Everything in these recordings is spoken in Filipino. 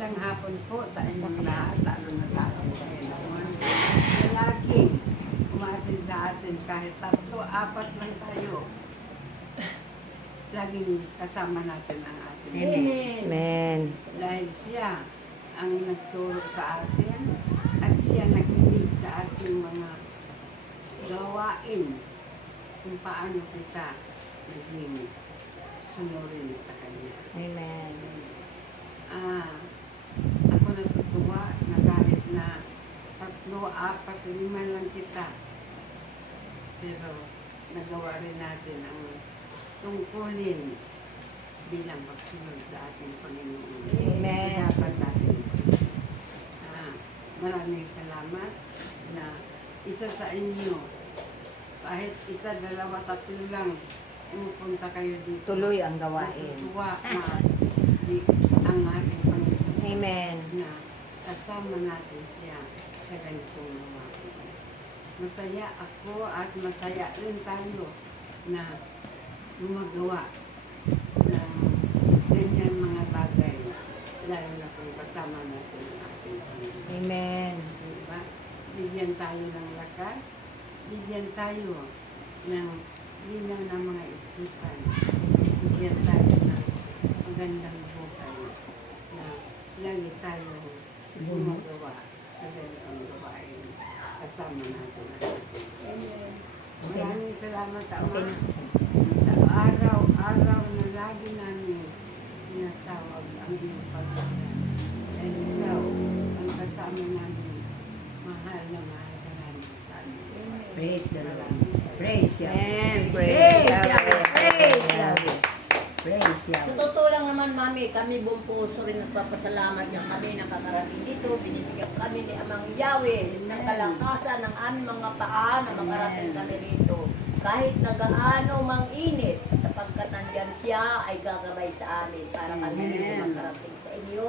Magandang hapon po sa inyong lahat, lalo na sa ating Panginoon. Laging umatin sa atin kahit 3, 4 lang tayo. Laging kasama natin ang ating Panginoon. Amen. Dahil siya ang nagturo sa atin at siya nakinig sa ating mga gawain kung paano kita naging sunurin sa Kanya. Amen. Ako natutuwa na kahit na 3, 4, 5 lang kita, pero nagawa rin natin ang tungkulin bilang pagsunod sa ating Panginoon. Amen. Dapat natin. Maraming salamat na isa sa inyo, kahit 1, 2, 3 lang, pumunta kayo dito. Tuloy ang gawain. Natutuwa na ang ating Panginoon. Amen. Na kasama natin siya sa ganitong gawain. Masaya ako at masaya rin tayo na gumagawa ng ganyan mga bagay, lalo na kung kasama natin ang ating Panginoon. Amen. Diba? Bigyan tayo ng lakas, bigyan tayo ng linaw ng mga isipan, bigyan tayo ng magandang buhay na lagi tayo gumagawa sa ganitong gawain kasama natin ang ating Panginoon. Maraming salamat, Ama, sa araw-araw na lagi namin tinatawag ang iyong pagkakas. Dahil ikaw ang kasama namin, mahal na mahal ka namin sa amin. Praise the Lord. Praise Yahweh. Amen. Praise Praise Yahweh. Praise Yahweh. Praise Sa Yahweh. totoo lang naman, Mami, kami buong puso rin nagpapasalamat niya kami nakakarating dito. Binibigyan kami ni Amang Yahweh ng kalakasan ng aming mga paa na makarating kami rito. Kahit nagaano mang init, sapagkat nandyan siya ay gagabay sa amin para kami dito makarating sa inyo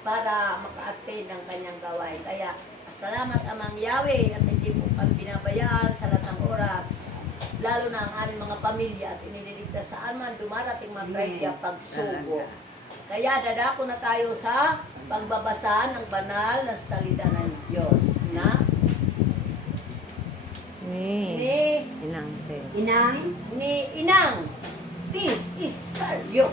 para maka-attain ng kanyang gawain. Kaya, salamat Amang Yahweh at hindi po kami binabayaan sa lahat ng oras, lalo na ang aming mga pamilya at iniligtas saan man dumarating mga trahedya pagsugo. Kaya dadako na tayo sa pagbabasa ng banal na salita ng Diyos na Ni. Inang. ni Inang Tis Iscariote.